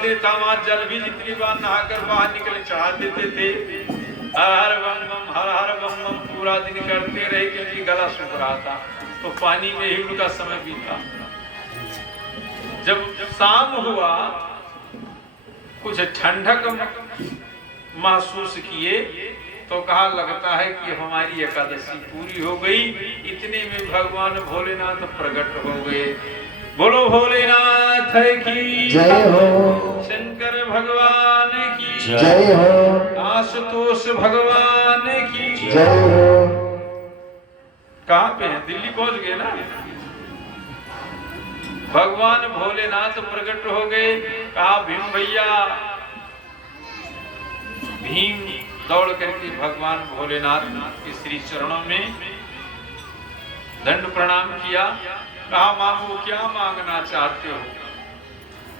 मंदिर था, वहां जल भी जितनी बार नहाकर बाहर निकले चढ़ा देते थे। हर बम बम हर हर बम बम पूरा दिन करते रहे, क्योंकि गला सूख रहा था, तो पानी में ही उनका समय बीता। जब शाम हुआ, कुछ ठंडक महसूस किए, तो कहा लगता है कि हमारी एकादशी पूरी हो गई। इतने में भगवान भोलेनाथ प्रकट हो गए। बोलो भोलेनाथ की जय हो, शंकर भगवान की जय हो, आशुतोष भगवान की जय हो। कहाँ पे है? दिल्ली पहुंच गए ना। भगवान भोलेनाथ प्रकट हो गए। कहा भीम भैया। भीम दौड़ करके भगवान भोलेनाथ के श्री चरणों में दंड प्रणाम किया। कहा मांगो, क्या मांगना चाहते हो?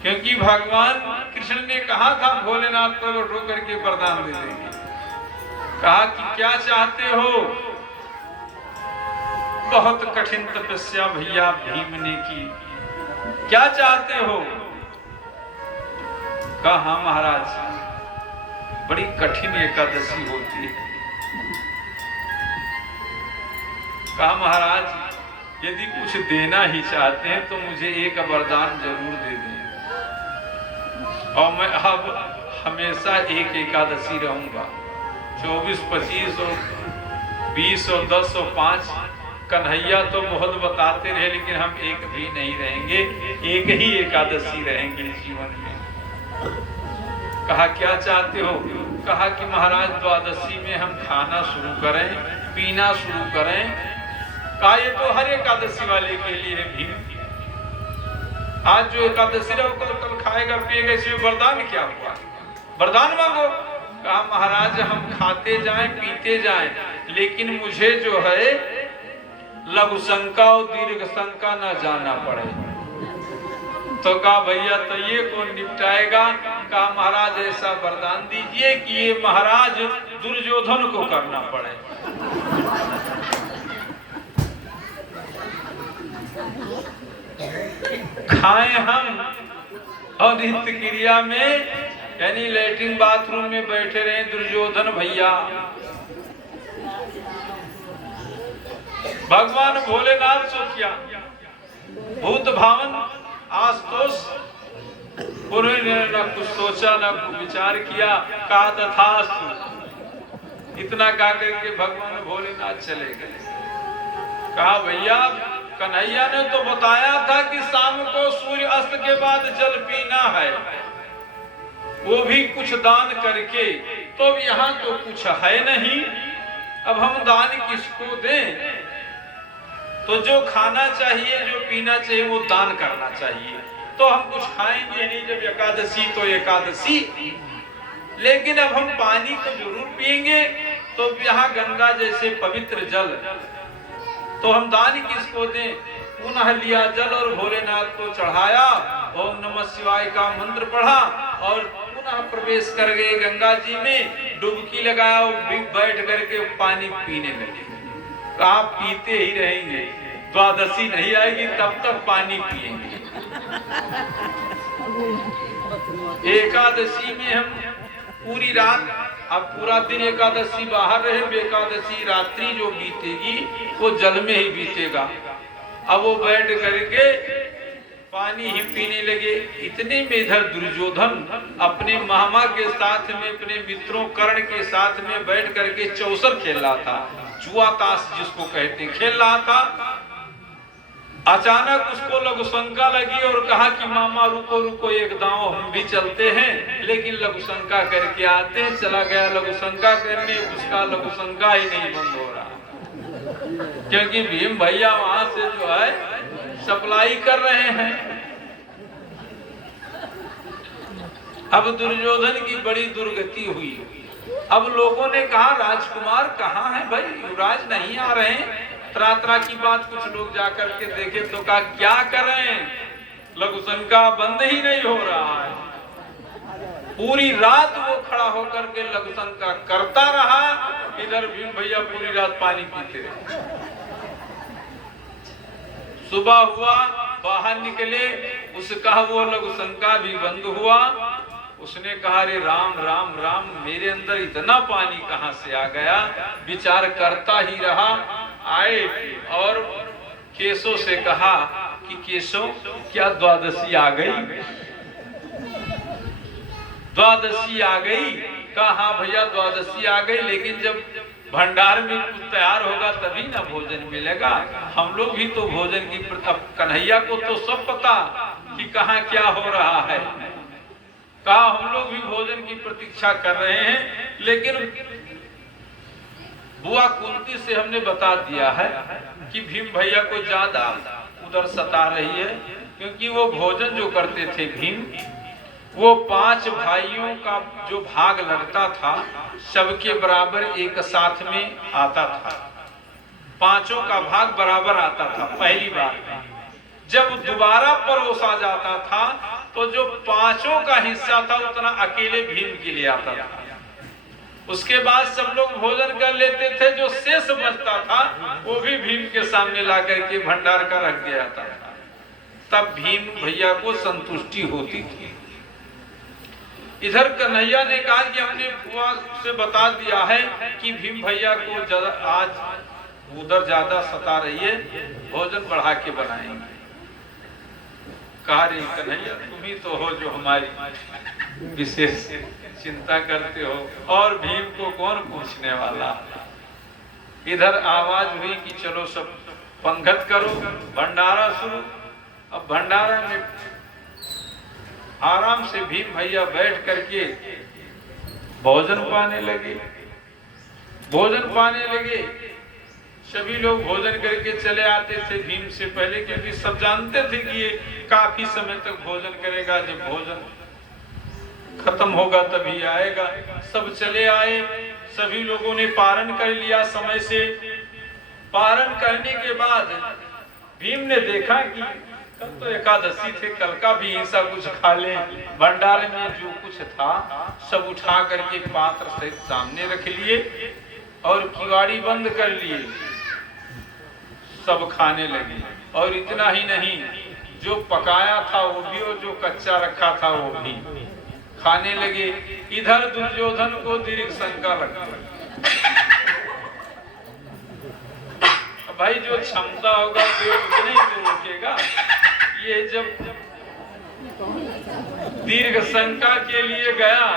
क्योंकि भगवान कृष्ण ने कहा था भोलेनाथ को लौट करके वरदान दे देंगे। कहा कि क्या चाहते हो? बहुत कठिन तपस्या भैया भीम ने की। क्या चाहते हो? कहा महाराज, बड़ी कठिन एकादशी होती है। कहा महाराज, यदि कुछ देना ही चाहते हैं तो मुझे एक वरदान जरूर दे दें, और मैं अब हमेशा एक एकादशी रहूंगा। 24, 25 और 20 और 10 और 5 कन्हैया तो बहुत बताते रहे, लेकिन हम एक भी नहीं रहेंगे, एक ही एकादशी रहेंगे जीवन में। कहा क्या चाहते हो? कहा कि महाराज द्वादशी में हम खाना शुरू करें, पीना शुरू करें। कहा ये तो हर एकादशी वाले के लिए है भीम। आज जो एकादशी रहो कल खाएगा पिएगा, इसमें वरदान क्या हुआ? वरदान मांगो। कहा महाराज हम खाते जाएं पीते जाएं, लेकिन मुझे जो है लघु शंका और दीर्घ शंका न जाना पड़े। तो कहा भैया तो ये कौन निपटाएगा? कहा महाराज ऐसा वरदान दीजिए कि ये महाराज दुर्योधन को करना पड़े। खाएं हम और नित्य क्रिया में, यानी लैट्रिन बाथरूम में बैठे रहे दुर्योधन भैया। भगवान भोलेनाथ सो किया भूत भावन आस्तोष, उन्होंने न कुछ सोचा न कुछ विचार किया। कहा तथास्तु। इतना कहा करके भगवान भोलेनाथ चले गए। कहा भैया कन्हैया ने तो बताया था कि शाम को सूर्य अस्त के बाद जल पीना है, वो भी कुछ दान करके। तो यहाँ तो कुछ है नहीं, अब हम दान किसको दें? तो जो खाना चाहिए जो पीना चाहिए वो दान करना चाहिए। तो हम कुछ खाएंगे नहीं, जब एकादशी तो एकादशी, लेकिन अब हम पानी तो जरूर पिएंगे। तो यहाँ गंगा जैसे पवित्र जल, तो हम दान किसको दें? पुनः लिया जल और भोलेनाथ को चढ़ाया, ओम नमः शिवाय का मंत्र पढ़ा और पुनः प्रवेश कर गए गंगा जी में, डुबकी लगाया और बैठ करके पानी पीने लगे। कहा पीते ही रहेंगे, द्वादशी नहीं आएगी तब तक पानी पिएंगे। एकादशी में हम पूरी रात, अब पूरा दिन एकादशी बाहर रहे, एकादशी रात्रि जो बीतेगी वो जल में ही बीतेगा। अब वो बैठ करके पानी ही पीने लगे। इतने में इधर दुर्योधन अपने मामा के साथ में, अपने मित्रों कर्ण के साथ में बैठ करके चौसर खेल रहा था, जुआ ताश जिसको कहते हैं, खेल रहा था। अचानक उसको लघु शंका लगी और कहा कि मामा रुको रुको, एक दांव हम भी चलते हैं। लेकिन लघु शंका करके आते हैं, चला गया लघु शंका करने, उसका लघु शंका ही नहीं बंद हो रहा, क्योंकि भीम भैया वहां से जो है सप्लाई कर रहे हैं। अब दुर्योधन की बड़ी दुर्गति हुई। अब लोगों ने कहा राजकुमार कहाँ है भाई, युवराज नहीं आ रहे हैं। त्रात्रा की बात कुछ लोग जाकर के देखे तो कहा क्या करें, लघु शंका बंद ही नहीं हो रहा है। पूरी रात वो खड़ा होकर के लघु शंका करता रहा, इधर भीम भैया पूरी रात पानी पीते रहे। सुबह हुआ, बाहर निकले, उसका वो लघु शंका भी बंद हुआ। उसने कहा अरे राम राम राम, मेरे अंदर इतना पानी कहाँ से आ गया। विचार करता ही रहा, आए और केशव से कहा कि केशव क्या द्वादशी आ गई? द्वादशी आ गई? कहा हाँ भैया द्वादशी आ गई, लेकिन जब भंडार में कुछ तैयार होगा तभी ना भोजन मिलेगा। हम लोग भी तो भोजन की, अब कन्हैया को तो सब पता कि कहाँ क्या हो रहा है। कहा हम लोग भी भोजन की प्रतीक्षा कर रहे हैं, लेकिन बुआ कुंती से हमने बता दिया है कि भीम भैया को ज्यादा उधर सता रही है, क्योंकि वो भोजन जो करते थे भीम, वो 5 भाइयों का जो भाग लगता था सबके बराबर एक साथ में आता था। 5 का भाग बराबर आता था पहली बार। जब दोबारा परोसा जाता था तो जो 5 का हिस्सा था उतना अकेले भीम के लिए आता था। उसके बाद सब लोग भोजन कर लेते थे, जो शेष बचता था वो भी भीम के सामने ला करके भंडार का रख दिया जाता था। तब भीम भैया को संतुष्टि होती थी। इधर कन्हैया ने कहा कि हमने बुआ से बता दिया है कि भीम भैया को आज उधर ज्यादा सता रही है, भोजन बढ़ा के बनाएंगे। कहा रे कन्हैया तुम ही तो हो जो हमारी विशेष चिंता करते हो, और भीम को कौन पूछने वाला। इधर आवाज हुई कि चलो सब पंगत करो, भंडारा शुरू। अब भंडारा में आराम से भीम भैया बैठ करके भोजन पाने लगे। सभी लोग भोजन करके चले आते थे भीम से पहले, क्योंकि सब जानते थे कि ये काफी समय तक भोजन करेगा, जब भोजन खत्म होगा तभी आएगा। सब चले आए, सभी लोगों ने पारण कर लिया समय से। पारण करने के बाद भीम ने देखा कि कल तो एकादशी थे, कल का भी ऐसा कुछ खा ले। भंडारे में जो कुछ था सब उठा करके पात्र सहित सामने रख लिए और किवाड़ी बंद कर लिए। सब खाने लगे, और इतना ही नहीं, जो पकाया था वो भी और जो कच्चा रखा था वो भी खाने लगे। इधर दुर्योधन को दीर्घ शंका लगती, भाई जो क्षमता होगा तो उतने ही तो रोकेगा। ये जब दीर्घ शंका के लिए गया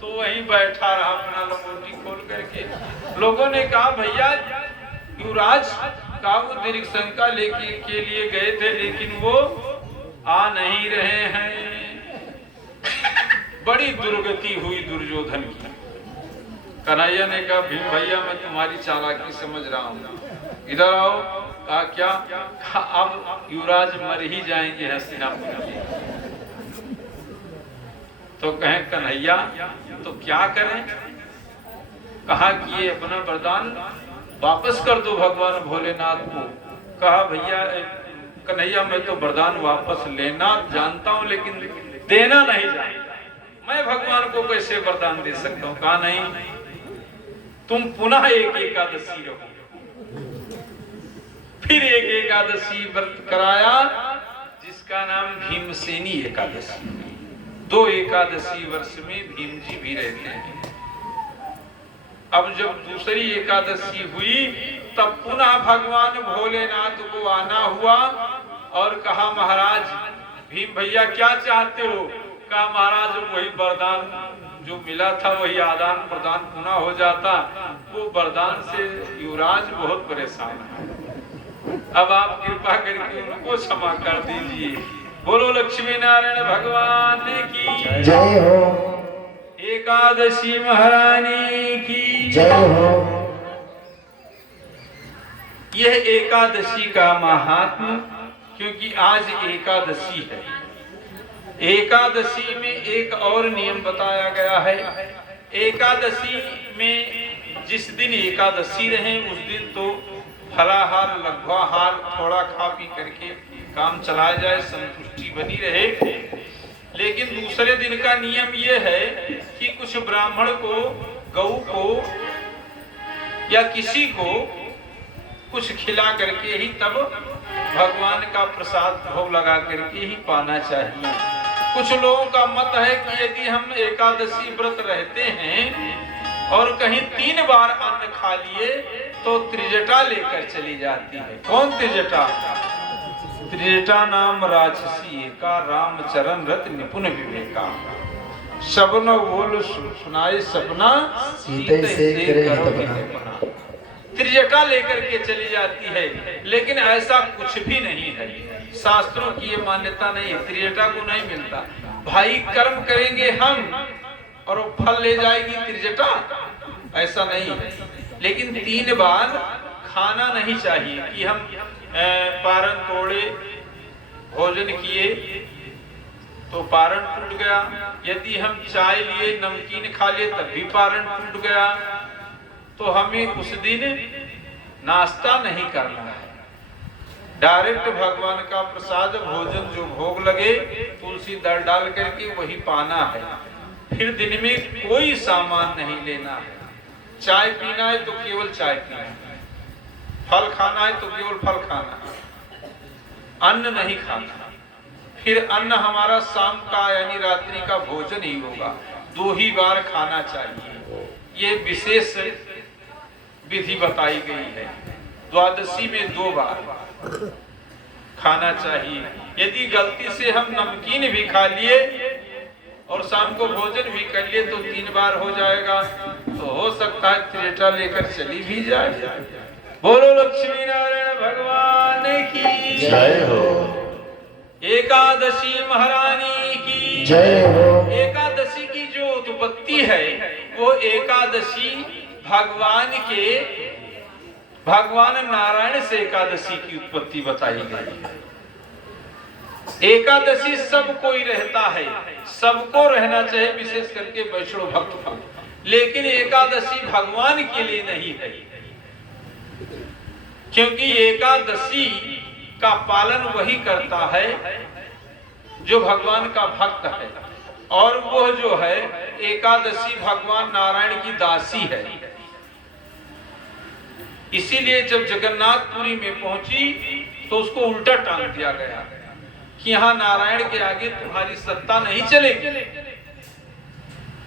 तो वहीं बैठा रहा अपना लंगोटी खोल करके। लोगों ने कहा भैया युवराज का वो दीर्घ शंका लेके के लिए गए थे, लेकिन वो आ नहीं रहे हैं। बड़ी दुर्गति हुई दुर्योधन की। कन्हैया ने कहा भीम भैया मैं तुम्हारी चालाकी समझ रहा हूँ, इधर आओ। कहा क्या? अब युवराज मर ही जाएंगे हस्तिनापुर में। तो कहें कन्हैया तो क्या करें? कहा कि ये अपना वरदान वापस कर दो भगवान भोलेनाथ को। कहा भैया कन्हैया मैं तो वरदान वापस लेना जानता हूँ, लेकिन देना नहीं जानता। मैं भगवान को कैसे वरदान दे सकता हूँ? कहा नहीं, तुम पुनः एक एकादशी रहो। फिर एक एकादशी व्रत कराया जिसका नाम भीमसेनी एकादशी। 2 एकादशी वर्ष में भीम जी भी रहते हैं। अब जब दूसरी एकादशी हुई तब पुनः भगवान भोलेनाथ को आना हुआ और कहा महाराज भीम भैया क्या चाहते हो? कहा महाराज वही वरदान जो मिला था वही आदान प्रदान पुनः हो जाता। वो वरदान से युवराज बहुत परेशान है, अब आप कृपा करके उनको क्षमा कर दीजिए। बोलो लक्ष्मी नारायण भगवान की जय हो। एकादशी महारानी की जय हो। यह एकादशी का महात्म, क्योंकि आज एकादशी है। एकादशी में एक और नियम बताया गया है। एकादशी में जिस दिन एकादशी रहे उस दिन तो फलाहार लघुआहार थोड़ा खा पी करके काम चलाया जाए, संतुष्टि बनी रहे। लेकिन दूसरे दिन का नियम यह है कि कुछ ब्राह्मण को, गऊ को या किसी को कुछ खिला करके ही तब भगवान का प्रसाद भोग लगा करके ही पाना चाहिए। कुछ लोगों का मत है कि यदि हम एकादशी व्रत रहते हैं और कहीं 3 बार अन्न खा लिए तो त्रिजटा लेकर चली जाती है। कौन त्रिजटा? त्रिजटा नाम राजसी एका, रामचरण रत निपुण विवेका। सबन बोल सुनाए सपना, सीते से करे करो तपना। तपना। त्रिजटा लेकर के चली जाती है, लेकिन ऐसा कुछ भी नहीं है। शास्त्रों की ये मान्यता नहीं है, त्रिजटा को नहीं मिलता। भाई कर्म करेंगे हम और वो फल ले जाएगी त्रिजटा, ऐसा नहीं है। लेकिन 3 बार खाना नहीं चाहिए कि हम पारण तोड़े, भोजन किए तो पारण टूट गया। यदि हम चाय लिए, नमकीन खा लिए तब भी पारण टूट गया। तो हमें उस दिन नाश्ता नहीं करना है, डायरेक्ट भगवान का प्रसाद भोजन जो भोग लगे तुलसी दल डाल करके वही पाना है। फिर दिन में कोई सामान नहीं लेना है। चाय पीना है तो केवल चाय पीना है, फल खाना है तो केवल फल खाना है, अन्न नहीं खाना। फिर अन्न हमारा शाम का यानी रात्रि का भोजन ही होगा, 2 ही बार खाना चाहिए। ये विशेष विधि बताई गई है। द्वादशी में 2 बार खाना चाहिए। यदि गलती से हम नमकीन भी खा लिए और शाम को भोजन भी कर लिए तो 3 बार हो जाएगा, तो हो सकता है त्रिजटा लेकर चली भी जाए। बोलो लक्ष्मी नारायण भगवान की जय हो। एकादशी महारानी की जय हो। एकादशी की जो उत्पत्ति है वो एकादशी भगवान नारायण से एकादशी की उत्पत्ति बताई गई है। एकादशी सब कोई रहता है, सबको रहना चाहिए, विशेष करके वैष्णव भक्त को। लेकिन एकादशी भगवान के लिए नहीं है, क्योंकि एकादशी का पालन वही करता है जो भगवान का भक्त है, और वो जो है एकादशी भगवान नारायण की दासी है। इसीलिए जब जगन्नाथपुरी में पहुंची तो उसको उल्टा टांग दिया गया कि यहाँ नारायण के आगे तुम्हारी सत्ता नहीं चलेगी।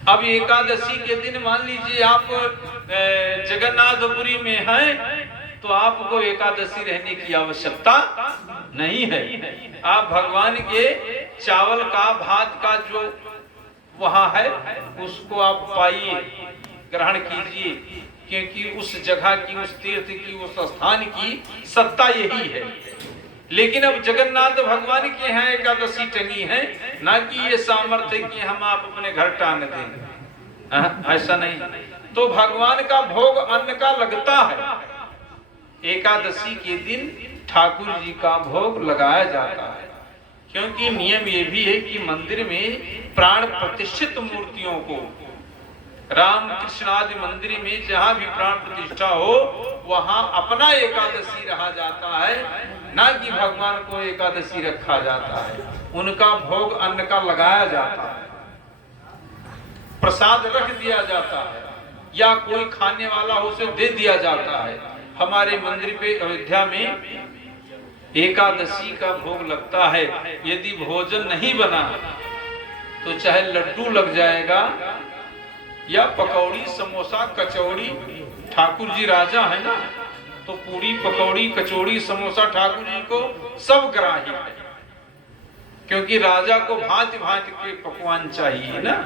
अब एकादशी के दिन मान लीजिए आप जगन्नाथपुरी में हैं तो आपको एकादशी रहने की आवश्यकता नहीं है। आप भगवान के चावल का, भात का जो वहां है उसको आप पाइए, ग्रहण कीजिए, क्योंकि उस जगह की, उस तीर्थ की, उस स्थान की सत्ता यही है। लेकिन अब जगन्नाथ भगवान के यहाँ एकादशी टंगी है, ना कि ये सामर्थ्य कि हम आप अपने घर टांग दें, ऐसा नहीं। तो भगवान का भोग अन्न का लगता है। एकादशी के दिन ठाकुर जी का भोग लगाया जाता है, क्योंकि नियम ये भी है कि मंदिर में प्राण प्रतिष्ठित मूर्तियों को, राम कृष्ण आदि मंदिर में जहाँ भी प्राण प्रतिष्ठा हो वहाँ अपना एकादशी रहा जाता है, ना कि भगवान को एकादशी रखा जाता है। उनका भोग अन्न का लगाया जाता है, प्रसाद रख दिया जाता है, या कोई खाने वाला हो उसे दे दिया जाता है। हमारे मंदिर पे अयोध्या में एकादशी का भोग लगता है। यदि भोजन नहीं बना तो चाहे लड्डू लग जाएगा या पकौड़ी, समोसा, कचौड़ी। ठाकुर जी राजा है ना, तो पूरी, पकौड़ी, कचौड़ी, समोसा ठाकुर जी को सब ग्राह्य है, क्योंकि राजा को भांति भांति के पकवान चाहिए ना,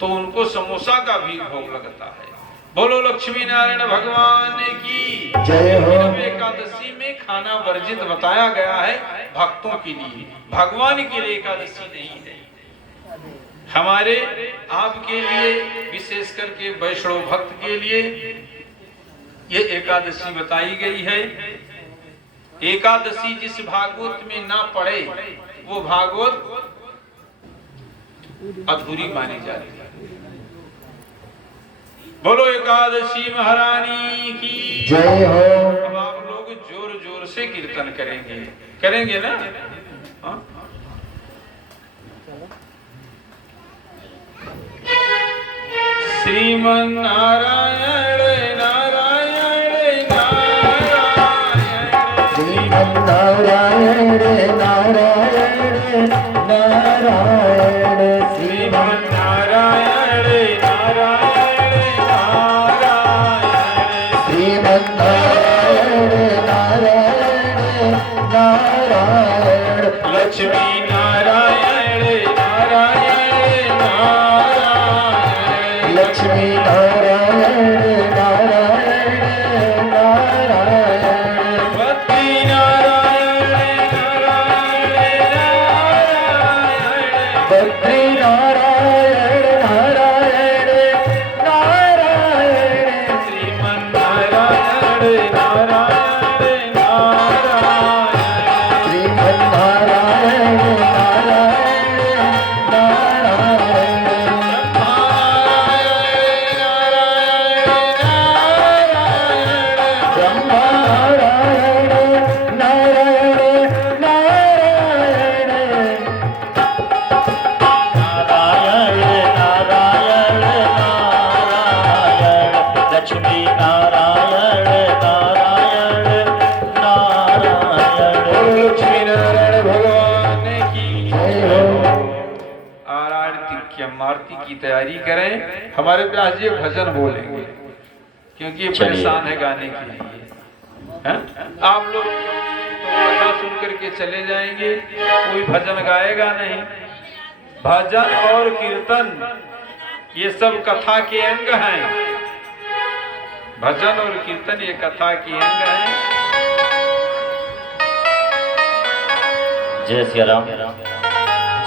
तो उनको समोसा का भी भोग लगता है। बोलो लक्ष्मी नारायण भगवान की जय हो। एकादशी में खाना वर्जित बताया गया है भक्तों के लिए, भगवान के लिए एकादशी नहीं है। हमारे आपके लिए, विशेष करके वैष्णव भक्त के लिए ये एकादशी बताई गई है। एकादशी जिस भागवत में ना पढ़े वो भागवत अधूरी मानी जाती है। बोलो एकादशी महारानी की जय हो। अब आप लोग जोर जोर से कीर्तन करेंगे ना? हाँ? श्रीमन नारायण नारायण नारायण, श्रीमन नारायण नारायण नारायण। लक्ष्मी नारायण नारायण नारायण बद्री नारायण नारायण नारायण बद्री नारायण नारायण नारायण श्रीमन नारायण नारायण नारायण श्रीमन नारायण नारायण नारायण ब्रह्मा नारायण नारायण नारायण नारायण नारायण लक्ष्मी नारायण नारायण नारायण लक्ष्मी नारायण भगवान की जय हो आरती की तैयारी करें। हमारे व्यास जी भजन बोलेंगे क्योंकि ये चलिए। परेशान है गाने के लिए। हैं? आप लोग तो कथा सुन करके चले जाएंगे, कोई भजन गाएगा नहीं। भजन और कीर्तन ये सब कथा के अंग हैं। भजन और कीर्तन ये कथा के अंग हैं। जय सिया राम।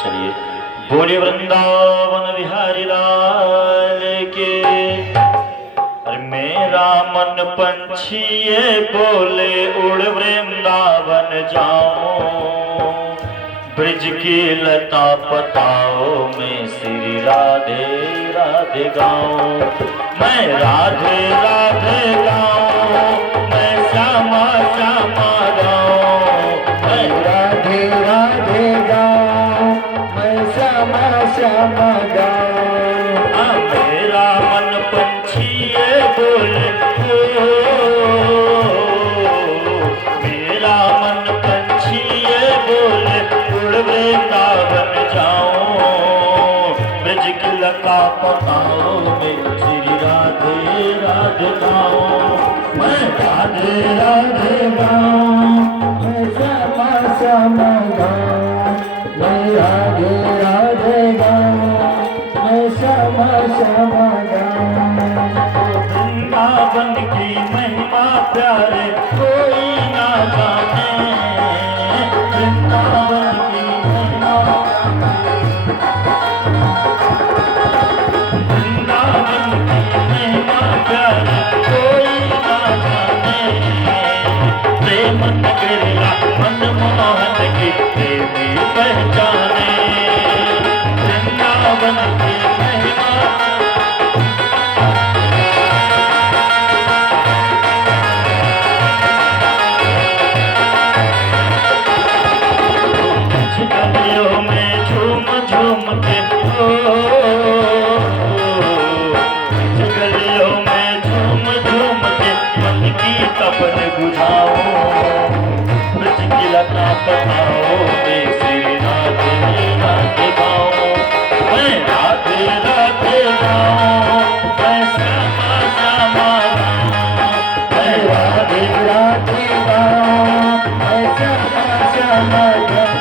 चलिए बोले वृंदावन बिहारी लाल के। अरे मेरा मन पंछी ये बोले उड़ वृंदावन जाऊं, ब्रिज की लता पताओ में श्री राधे राधे गाऊं। मैं राधे राधे गाऊं, मैं श्यामा श्यामा गाऊं, मैं राधे राधे गाऊं मैं श्यामा श्यामा गाऊं मेरा मन पंछी ये बोले ओ, मेरा मन पंछी ये बोले उड़ वृंदावन जाऊं, ब्रज की लता पताओ में श्री राधे राधे गाऊं। मैं राधे राधे गाऊं मैं श्यामा श्यामा गाऊं मैं राधे राधे गाऊं मैं श्यामा श्यामा गाऊं वृंदावन की महिमा प्यारे कोई ना जाने, वृंदावन की महिमा, वृंदावन की महिमा प्यारे कोई ना जाने। प्रेम नगरिया मनमोहन की प्रेमी पहचाने, वृंदावन की महिमा गलियों में झूम झूम के ओ, गलियों में झूम झूम के मन की तपन बुझाओ, ब्रज की लता पताओ में श्री राधे राधे गाओ। मैं राधे राधे गाऊं, मैं श्यामा श्यामा गाऊं, मैं राधे राधे गाऊं मैं श्यामा श्यामा गाऊं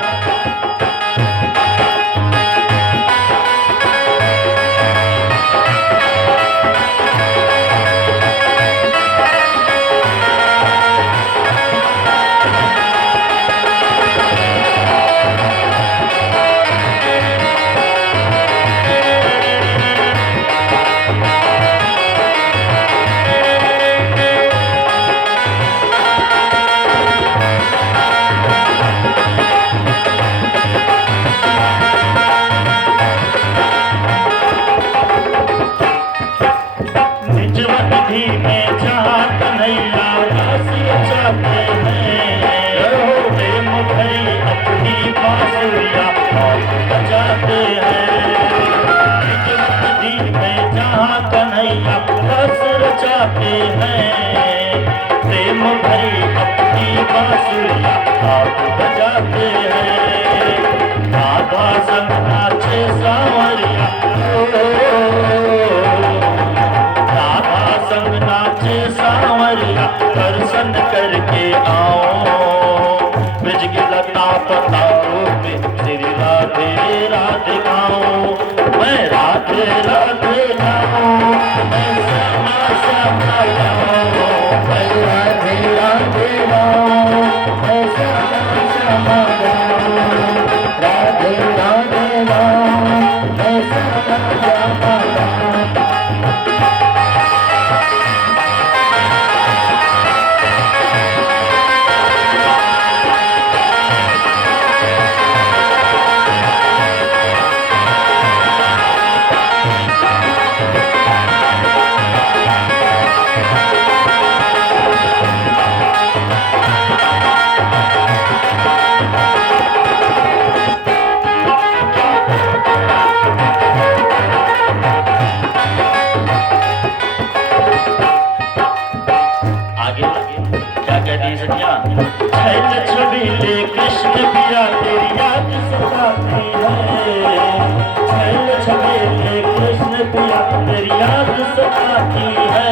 कृष्ण पिया तेरी याद सताती है।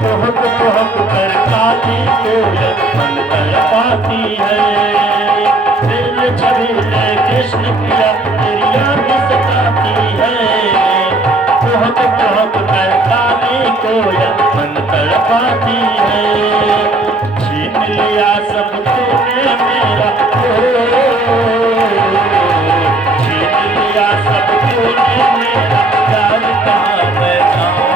कुहक कुहक कर काली कोयल मन तड़पाती है। दिल छबीले कृष्ण पिया तेरी याद सताती है। कुहक कुहक कर काली कोयल मन तड़पाती है। छीन लिया सब तूने मेरा छीन लिया सब तूने मेरा प्यार कहाँ मैं जाऊँ।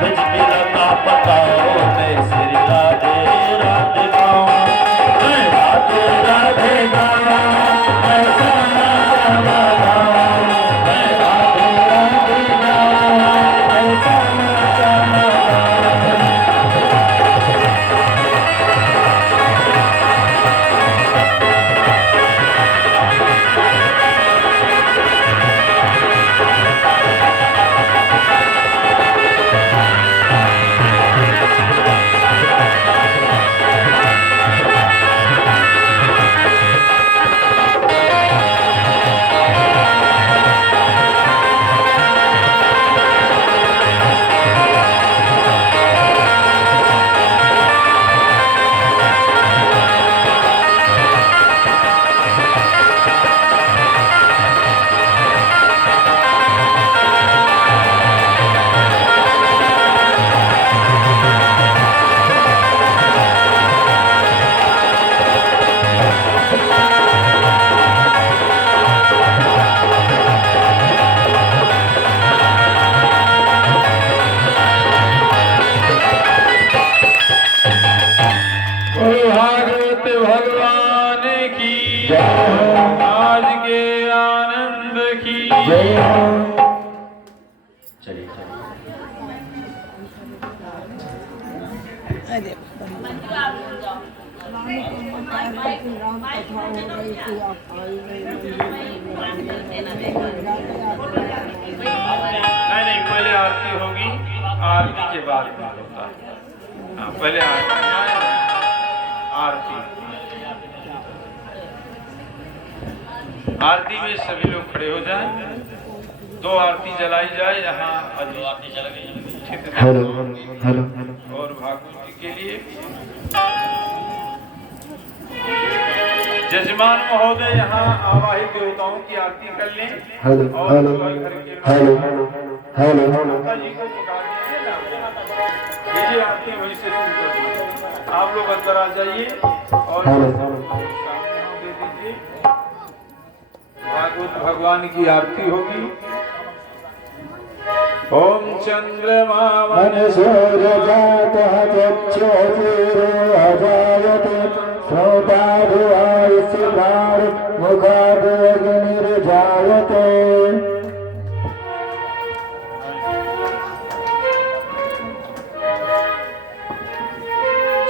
बिजली लगा बताओ मैं सिर राधे राधे गाऊँ। मैं राधे राधे गाऊँ मैं श्यामा श्यामा गाऊँ। मैं राधे राधे गाऊँ मैं श्यामा श्यामा गाऊँ। भागवत भगवान की जय हो। आज के आनंद की जय हो। चलिए नहीं पहले आरती होगी, आरती के बाद में होता है। हाँ, पहले आरती आरती में सभी लोग खड़े हो जाएं। 2 आरती जलाई जाए यहाँ अधिष्ठित हेलो हेलो और भागवत जी के लिए जजमान महोदय यहाँ आवाहित देवताओं की आरती कर लें। हेलो और हेलो घर के लोग हेलो हेलो माता जी को पुकार दीजिए ना। कीजिए आरती वहीं से शुरू कर दीजिए। आप लोग अंदर आ जाइए और हेलो सामने दे दीजिए। भागवत भगवान की आरती होगी। ओम चंद्रमा मन सूर्यजातः चक्षुरुषो अजायते श्रोताभुवायुष्यभार मुखादग्निर्जायते।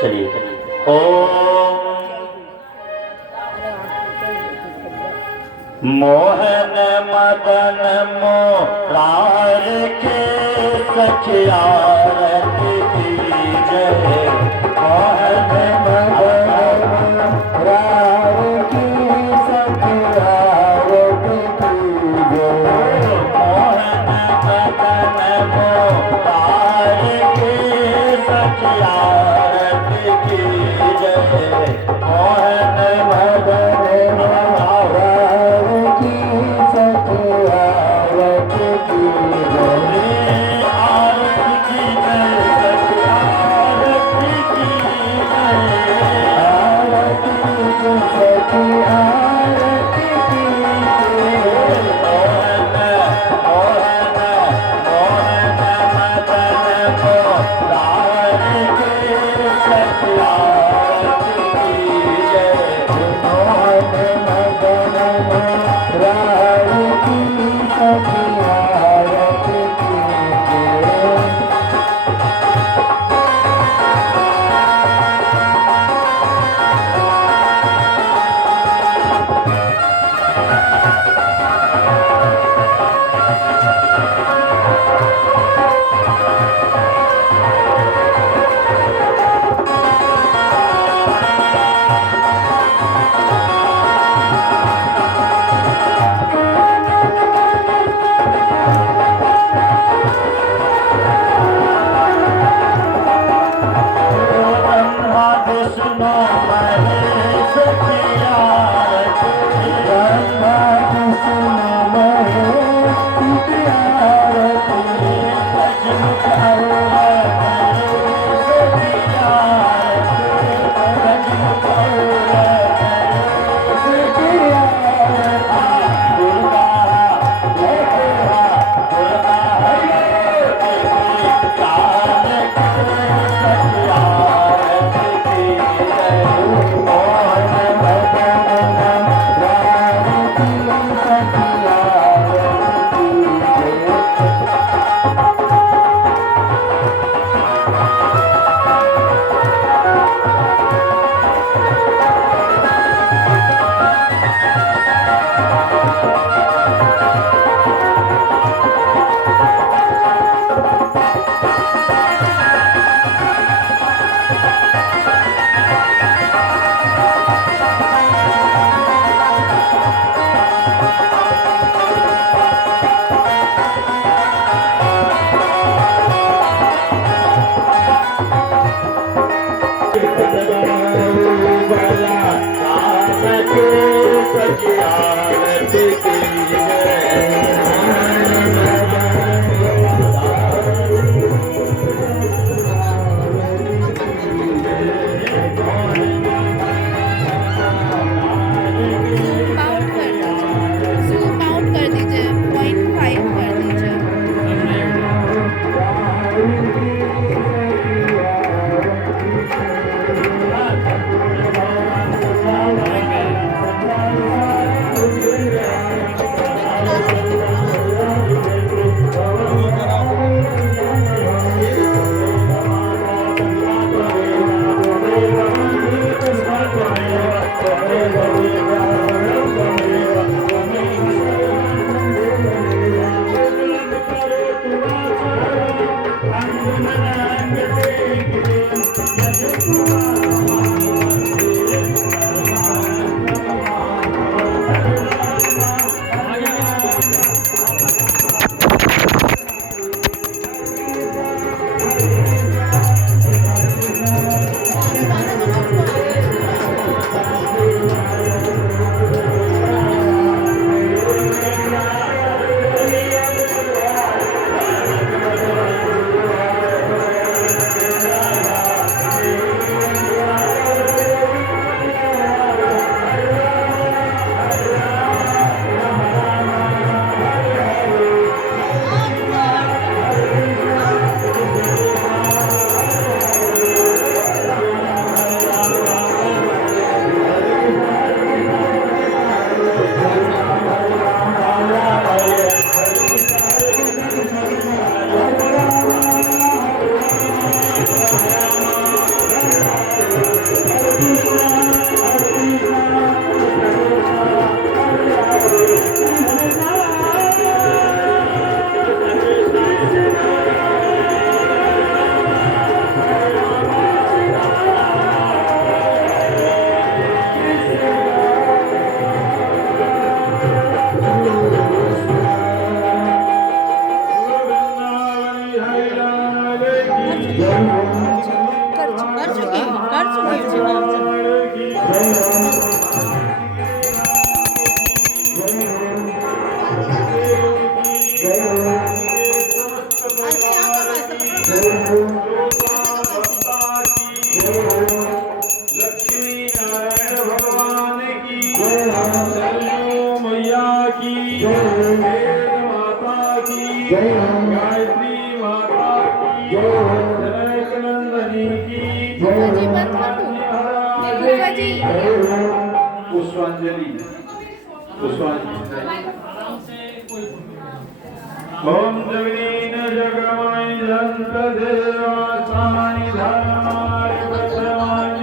चलिए ओम मोहन मदन मोरार के सखियारत की जय। मोहन मदन रार की सखियारत की जय। मोहन मदन मोरार के सखियारत की जय। मोहन मदन रार की सखियारत की जय। आरती की जय आरती की जय। आरती की सखियारत की जय। मोहन मोहन मोहन मदन मोरार के सखियारत की जय। मोहन मदन रार की सखियारत की जय। वेद माता की जय हो। गायत्री माता की जय हो। जनक नंदनी की जय हो। जी बंद कर दो दुर्गा जी जय हो। पुष्पांजलि ओम जगदीन जगमाय जंत देवा सानि धर्माय वचमाय